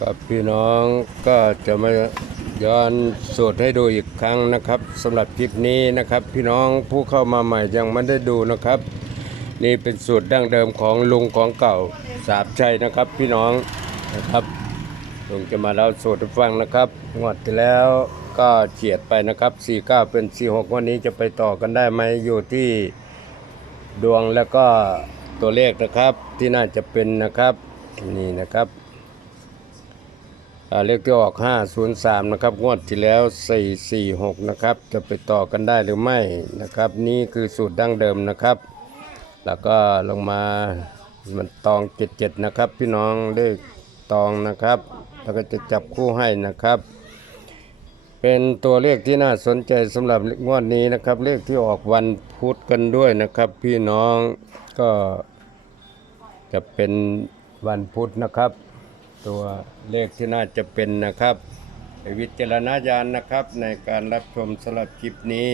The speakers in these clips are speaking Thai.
ครับพี่น้องก็จะมาย้อนสูตรให้ดูอีกครั้งนะครับสำหรับคลิปนี้นะครับ พี่น้องผู้เข้ามาใหม่ยังไม่ได้ดูนะครับ นี่เป็นสูตรดั้งเดิมของลุงของเก่าสาบชัยนะครับ พี่น้องนะครับลุงจะมาเล่าสูตรให้ฟังนะครับงวดที่แล้วก็เฉียดไปนะครับ 49 เป็น 46 วันนี้จะไปต่อกันได้ไหมอยู่ที่ดวงแล้วก็ตัวเลขนะครับที่น่าจะเป็นนะครับนี่นะครับ เลขที่ออก 503 นะครับ งวดที่แล้ว 446 นะครับ จะไปต่อกันได้หรือไม่นะครับ นี่คือสูตรดั้งเดิมนะครับ แล้วก็ลงมามันตอง 77 นะครับ พี่น้องเลขตองนะครับ แล้วก็จะจับคู่ให้นะครับ เป็นตัวเลขที่น่าสนใจสำหรับงวดนี้นะครับ เลขที่ออกวันพุธกันด้วยนะครับ พี่น้องก็จะเป็นวันพุธนะครับ ตัวเลขที่น่าจะเป็นนะครับวิจารณญาณนะครับ ในการรับชมสำหรับคลิปนี้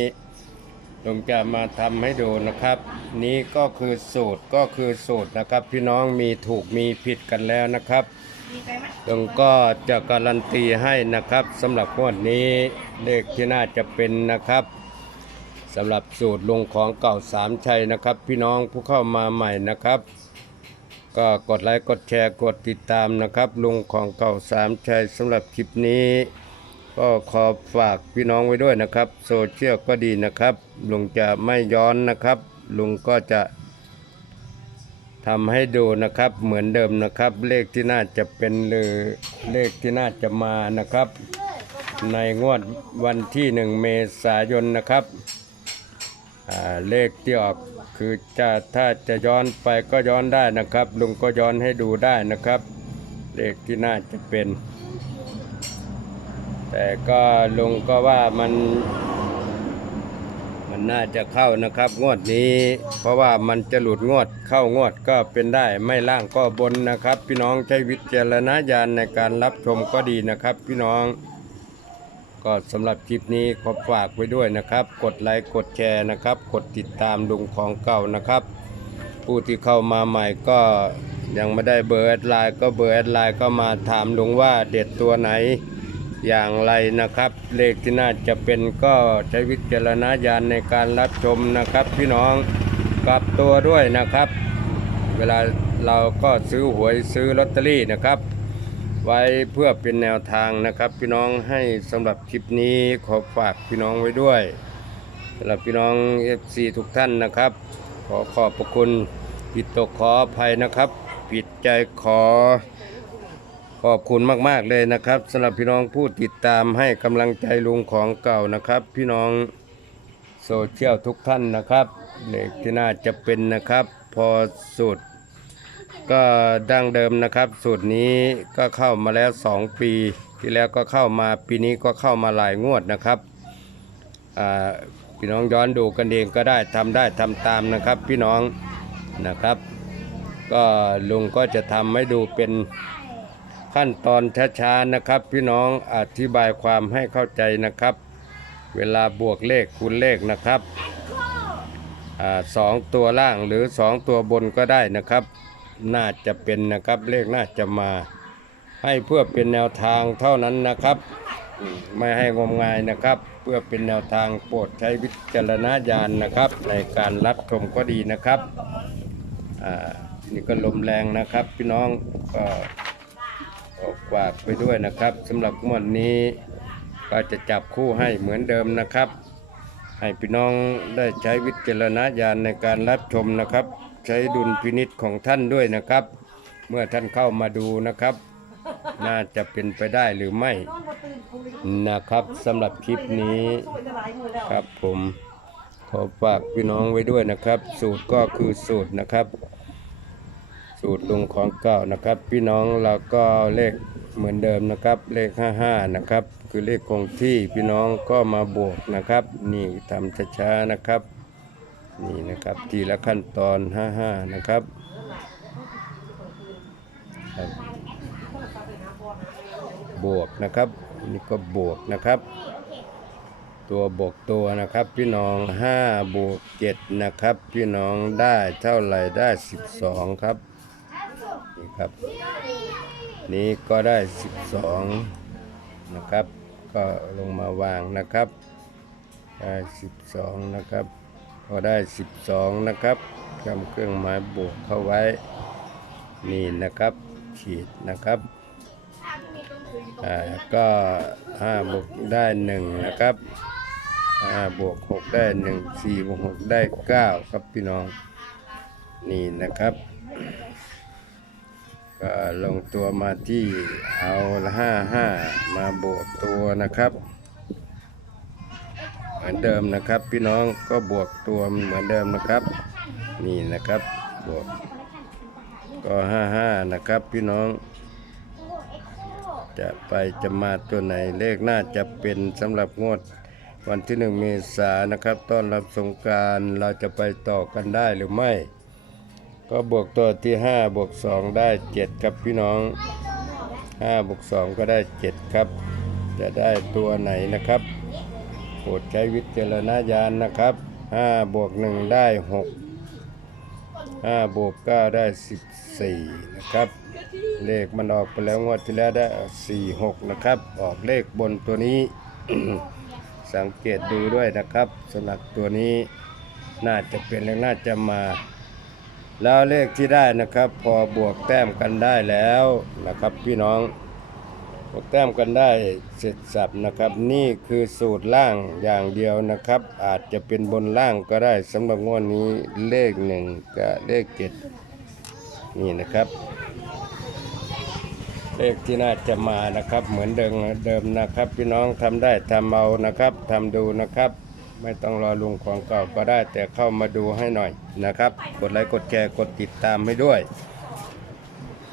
ลงจะมาทำให้ดูนะครับ นี้ก็คือสูตรก็คือสูตรนะครับ พี่น้องมีถูกมีผิดกันแล้วนะครับลงก็จะการันตีให้นะครับสำหรับงวดนี้เลขที่น่าจะเป็นนะครับสำหรับสูตรลงของเก่าสามชัยนะครับ พี่น้องผู้เข้ามาใหม่นะครับ ก็กดไลค์กดแชร์กดติดตามนะครับ ลุงของเก่าสามชัยสำหรับคลิปนี้ ก็ขอฝากพี่น้องไว้ด้วยนะครับ โซเชียลก็ดีนะครับ ลุงจะไม่ย้อนนะครับ ลุงก็จะทำให้ดูนะครับเหมือนเดิมนะครับ เลขที่น่าจะเป็นหรือเลขที่น่าจะมานะครับ ในงวดวันที่หนึ่งเมษายนนะครับ เลขที่ออกคือจะถ้าจะย้อนไปก็ย้อนได้นะครับ ลุงก็ย้อนให้ดูได้นะครับ เลขที่น่าจะเป็น แต่ก็ลุงก็ว่ามัน มันน่าจะเข้านะครับ งวดนี้ เพราะว่ามันจะหลุดงวดเข้างวดก็เป็นได้ไม่ล่างก็บนนะครับ พี่น้องใช้วิจารณญาณในการรับชมก็ดีนะครับ พี่น้อง ก็สำหรับคลิปนี้ขอฝากไว้ด้วยนะครับ กดไลค์กดแชร์นะครับ กดติดตามลุงของเก่านะครับ ผู้ที่เข้ามาใหม่ก็ยังไม่ได้เบอร์แอดไลน์ก็เบอร์แอดไลน์ก็มาถามลุงว่าเด็ดตัวไหนอย่างไรนะครับ เลขที่น่าจะเป็นก็ใช้วิจารณญาณในการรับชมนะครับ พี่น้องกลับตัวด้วยนะครับ เวลาเราก็ซื้อหวยซื้อลอตเตอรี่นะครับ ไว้เพื่อเป็นแนวทางนะครับ พี่น้องให้สำหรับคลิปนี้ขอฝากพี่น้องไว้ด้วยสำหรับพี่น้อง FC ทุกท่านนะครับ ขอขอบพระคุณผิดตกขออภัยนะครับ ผิดใจขอขอบคุณมาก ๆ เลยนะครับสำหรับพี่น้องผู้ติดตามให้กำลังใจลุงของเก่านะครับ พี่น้องโซเชียลทุกท่านนะครับเลขที่น่าจะเป็นนะครับ พอสุด ก็ดั้งเดิมนะครับ สูตรนี้ก็เข้ามาแล้ว 2 ปี ที่แล้วก็เข้ามาปีนี้ก็เข้ามาหลายงวดนะครับพี่น้องย้อนดูกันเองก็ได้ทำได้ทำตามนะครับ พี่น้องนะครับ ก็ลุงก็จะทำให้ดูเป็นขั้นตอนช้าๆนะครับ พี่น้องอธิบายความให้เข้าใจนะครับ เวลาบวกเลขคูณเลขนะครับอสองตัวล่างหรือสองตัวบนก็ได้นะครับ น่าจะเป็นนะครับ เลขน่าจะมา ให้เพื่อเป็นแนวทางเท่านั้นนะครับ ไม่ให้งมงายนะครับ เพื่อเป็นแนวทางโปรดใช้วิจารณญาณนะครับ ในการรับชมก็ดีนะครับอ่านี่ก็ลมแรงนะครับ พี่น้องก็ขอฝากไปด้วยนะครับสำหรับงวดนี้ก็จะจับคู่ให้เหมือนเดิมนะครับ ให้พี่น้องได้ใช้วิจารณญาณในการรับชมนะครับ ใช้ดุลพินิษของท่านด้วยนะครับ เมื่อท่านเข้ามาดูนะครับ น่าจะเป็นไปได้หรือไม่นะครับสำหรับคลิปนี้ครับผมขอฝากพี่น้องไว้ด้วยนะครับ สูตรก็คือสูตรนะครับ สูตรลุงของเก่านะครับ พี่น้องเราก็เลขเหมือนเดิมนะครับ เลข 55 นะครับ คือเลขคงที่พี่น้องก็มาบวกนะครับ นี่ทำช้าๆนะครับ นี่นะครับทีละขั้นตอน 55 นะครับครับ บวกนะครับ นี่ก็บวกนะครับ ตัวบวกตัวนะครับ พี่น้อง 5 บวก 7 นะครับ พี่น้องได้เท่าไหร่ได้ 12 ครับนี่ครับ นี้ก็ได้สิบสองนะครับ ก็ลงมาวางนะครับได้สิบสองนะครับ พอได้สิบสองนะครับทำเครื่องหมายบวกเข้าไว้นี่นะครับขีดนะครับก็ห้าบวกได้หนึ่งนะครับห้าบวกหกได้หนึ่งสี่บวกหกได้เก้าครับพี่น้อง นี่นะครับ ก็ลงตัวมาที่เอาละห้าห้ามาบวกตัวนะครับ มือนเดิมนะครับ พี่น้องก็บวกตัวเหมือนเดิมนะครับ นี่นะครับบวกก็ห้าห้านะครับ พี่น้อง จะไปจะมาตัวไหนเลขน่าจะเป็นสำหรับงวดวันที่หนึ่งเมษานะครับต้อนรับสงการเราจะไปต่อกันได้หรือไม่ ก็บวกตัวที่ห้าบวกสองได้เจ็ดครับพี่น้องห้าบวกสองก็ได้เจ็ดครับ จะได้ตัวไหนนะครับ ปรดใช้วิจารณญาณนะครับห้าบวกหนึ่งได้หกห้าบวกเก้าได้สิบสี่นะครับ เลขมันออกไปแล้วงวดที่แล้วได้สี่หกนะครับ ออกเลขบนตัวนี้ สังเกตดูด้วยนะครับสำหรับตัวนี้น่าจะเป็นและน่าจะมา แล้วเลขที่ได้นะครับ พอบวกแต้มกันได้แล้วนะครับพี่น้อง กแต้มกันได้เสร็จสับนะครับ นี่คือสูตรล่างอย่างเดียวนะครับ อาจจะเป็นบนล่างก็ได้สำหรับงวดนี้เลขหนึ่งกับเลขเจ็ดนี่นะครับ เลขที่น่าจะมานะครับ เหมือนเดิมเดิมนะครับ พี่น้องทำได้ทำเอานะครับทำดูนะครับ ไม่ต้องรอลุงของเก่าก็ได้ แต่เข้ามาดูให้หน่อยนะครับ กดไลค์กดแชร์กดติดตามให้ด้วย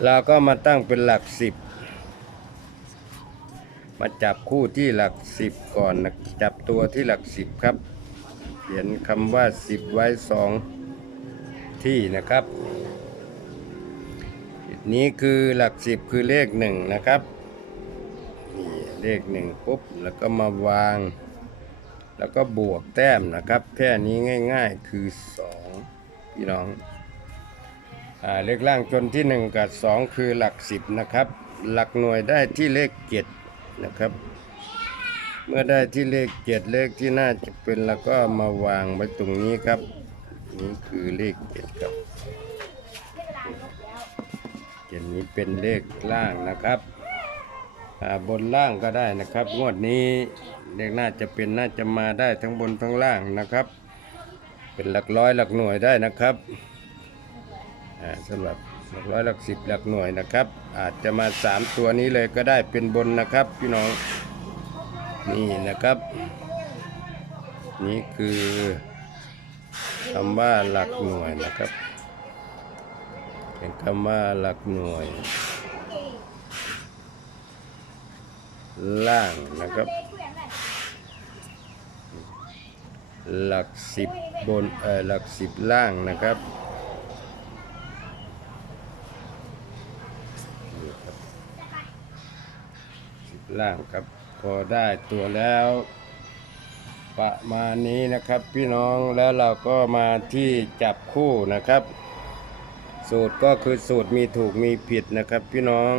เราก็มาตั้งเป็นหลักสิบ มาจับคู่ที่หลักสิบก่อนนะจับตัวที่หลักสิบครับ เขียนคำว่าสิบไว้สองที่นะครับนี้คือหลักสิบคือเลขหนึ่งนะครับนี่เลขหนึ่งปุ๊บแล้วก็มาวาง แล้วก็บวกแต้มนะครับ แค่นี้ง่าย ๆคือสองพี่น้องอ่าเลขล่างจนที่หนึ่งกับสองคือหลักสิบนะครับ หลักหน่วยได้ที่เลขเจ็ด นะครับ เมื่อได้ที่เลขเจ็ดเลขที่น่าจะเป็นแล้วก็มาวางไว้ตรงนี้ครับ นี่คือเลขเจ็ดครับเกณฑ์นี้เป็นเลขล่างนะครับบนล่างก็ได้นะครับ งวดนี้เลขน่าจะเป็นน่าจะมาได้ทั้งบนทั้งล่างนะครับ เป็นหลักร้อยหลักหน่วยได้นะครับสำหรับ หลักร้อยหลักสิบหลักหน่วยนะครับ อาจจะมาสามตัวนี้เลยก็ได้เป็นบนนะครับ พี่น้องนี่นะครับ นี่คือคำว่าหลักหน่วยนะครับเป็นคำว่าหลักหน่วย ล่างนะครับ หลักสิบบนเออหลักสิบล่างนะครับนี่ครับสิบ ล่างครับ พอได้ตัวแล้ว ประมาณนี้นะครับ พี่น้องแล้วเราก็มาที่จับคู่นะครับ สูตรก็คือสูตรมีถูกมีผิดนะครับ พี่น้อง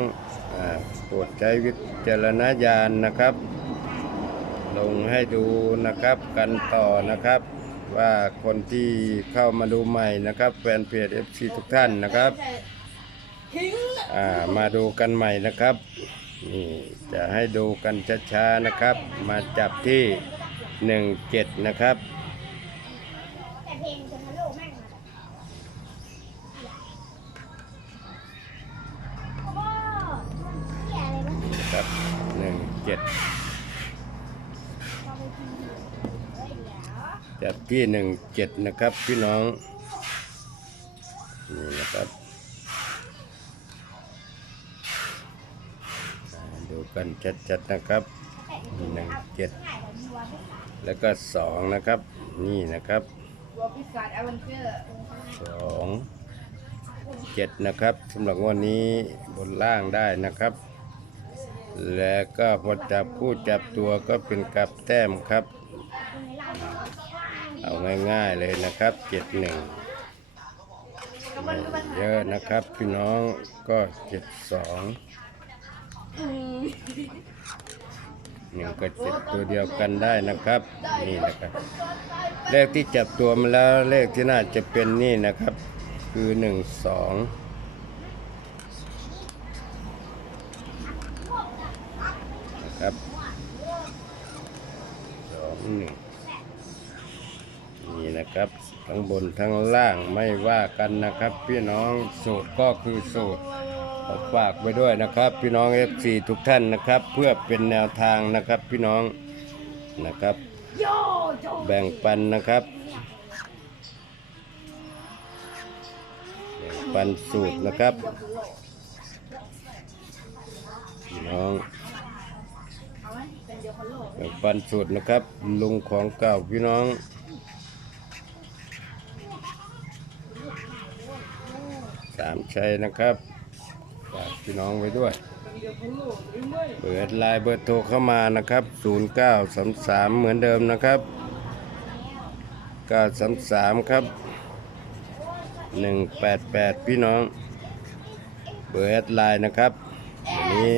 โปรดใช้วิจารณญาณนะครับ ลงให้ดูนะครับกันต่อนะครับ ว่าคนที่เข้ามาดูใหม่นะครับ แฟนเพจ FC ทุกท่านนะครับ มาดูกันใหม่นะครับ นี่จะให้ดูกันช้าๆนะครับ มาจับที่17นะครับแต่งเหี้ยอะไรวะครับหนึ่งเจ็ดจับที่หนึ่งเจ็ดนะครับพี่น้องนี่นะครับ กันชัดๆนะครับหนึ่งเจ็ดแล้วก็สองนะครับ นี่นะครับสองเจ็ดนะครับสำหรับวันนี้บนล่างได้นะครับ แล้วก็พอจับคู่จับตัวก็เป็นกับแต้มครับ เอาง่ายๆเลยนะครับเจ็ดหนึ่งเยอะนะครับพี่น้องก็เจ็ดสอง นึ่กับเจ็ดตัวเดียวกันได้นะครับ นี่นะครับเลขที่จับตัวมาแล้วเลขที่น่าจะเป็นนี่นะครับ คือหนึ่งสองนะครับสองหนึ่งนี่นะครับ ทั้งบนทั้งล่างไม่ว่ากันนะครับ พี่น้องสูตรก็คือสูตร ฝากไว้ด้วยนะครับ พี่น้อง FC ทุกท่านนะครับ เพื่อเป็นแนวทางนะครับพี่น้องนะครับ แบ่งปันนะครับแบ่งปันสูตรนะครับพี่น้องแบ่งปันสูตรนะครับ ลุงของเก่าพี่น้องสามชัยนะครับ ฝากพี่น้องไว้ด้วย เปิดไลน์เบอร์โทรเข้ามานะครับ 0933 เหมือนเดิมนะครับ 933 ครับ 188 พี่น้อง เบอร์แอดไลน์นะครับวันนี้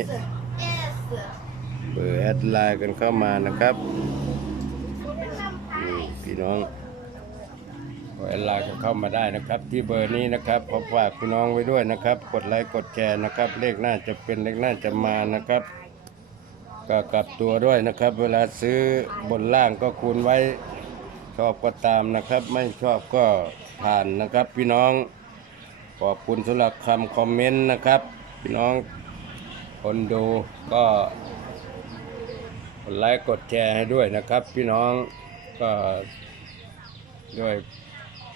เบอร์แอดไลน์กันเข้ามานะครับนี่พี่น้อง เบอร์แอดไลน์กันเข้ามาได้นะครับ ที่เบอร์นี้นะครับขอฝากพี่น้องไว้ด้วยนะครับ กดไลค์กดแชร์นะครับ เลขหน่าจะเป็นเลขหน่าจะมานะครับก็กลับตัวด้วยนะครับ เวลาซื้อบนล่างก็คูณไว้ชอบก็ตามนะครับ ไม่ชอบก็ผ่านนะครับ พี่น้องขอบคุณสำหรับคำคอมเมนต์นะครับ พี่น้องคนดูก็กดไลค์กดแชร์ให้ด้วยนะครับ พี่น้องก็ด้วย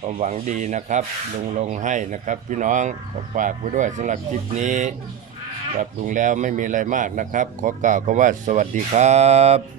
ความหวังดีนะครับ ลงลงให้นะครับ พี่น้องขอฝากไว้ด้วยสำหรับคลิปนี้ปรับปรุงแล้วไม่มีอะไรมากนะครับ ขอกล่าวคำว่าสวัสดีครับ